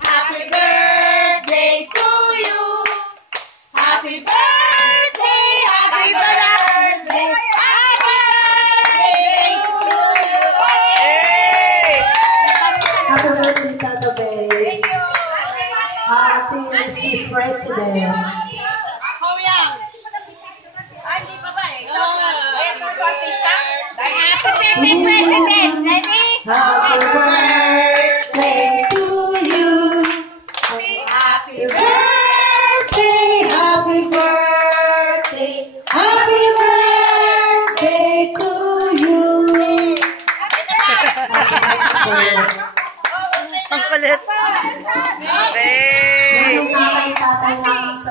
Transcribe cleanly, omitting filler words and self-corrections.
Happy birthday to you. Happy birthday, happy birthday, happy birthday to you. Hey! Happy birthday, Tata Bays. Happy si President. Happy birthday, President. Ready? Happy birthday to you. Happy birthday, happy birthday, happy birthday to you. Ang kulit. Hey! Yung tatay-tatay namin sa